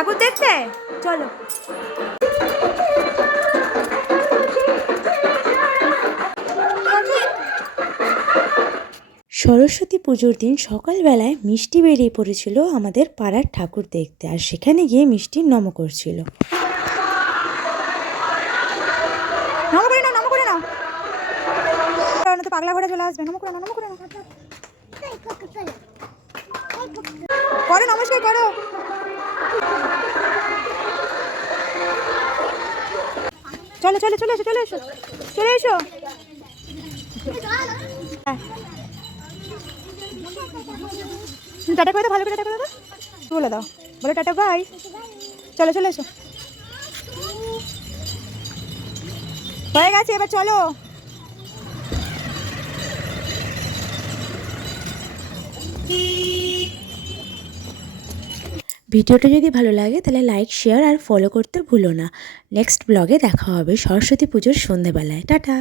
ঠাকুর দেখতে চলো। সরস্বতী পুজোর দিন সকালবেলায় মিষ্টি বেরিয়ে পড়েছিল আমাদের পাড়ার ঠাকুর দেখতে, আর সেখানে গিয়ে মিষ্টির নম করছিল। নম করে নাও, নম করে নাও, তো পাগলা ঘোড়া চলে আসবে। নম করে নাও, নম করে নাও, করো নমস্কার করো। চলো চলো চলে এসো, চলে এসো, চলে এসো। টাটা করে দাও, ভালো করে টাটা করে দাও, বলে দাও, বলে টাটা বাই। চলো চলে এসো, হয়ে গেছে, এবার চলো। ভিডিওটা যদি ভালো লাগে তাহলে লাইক, শেয়ার আর ফলো করতে ভুলো না। নেক্সট ব্লগে দেখা হবে সরস্বতী পুজোর সন্ধেবেলায়। টাটা।